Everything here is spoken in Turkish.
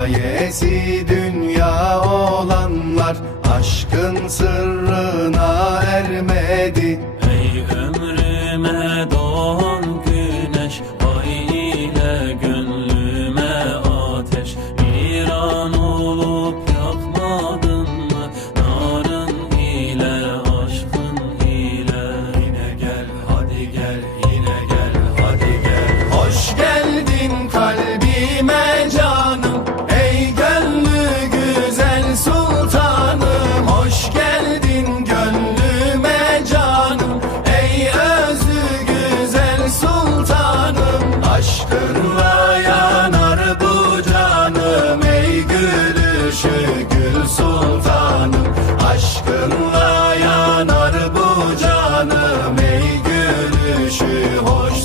Gayesi dünya olanlar aşkın sırrına ermedi. Ey ömrüme doğan güneş ay ile gö- 是何？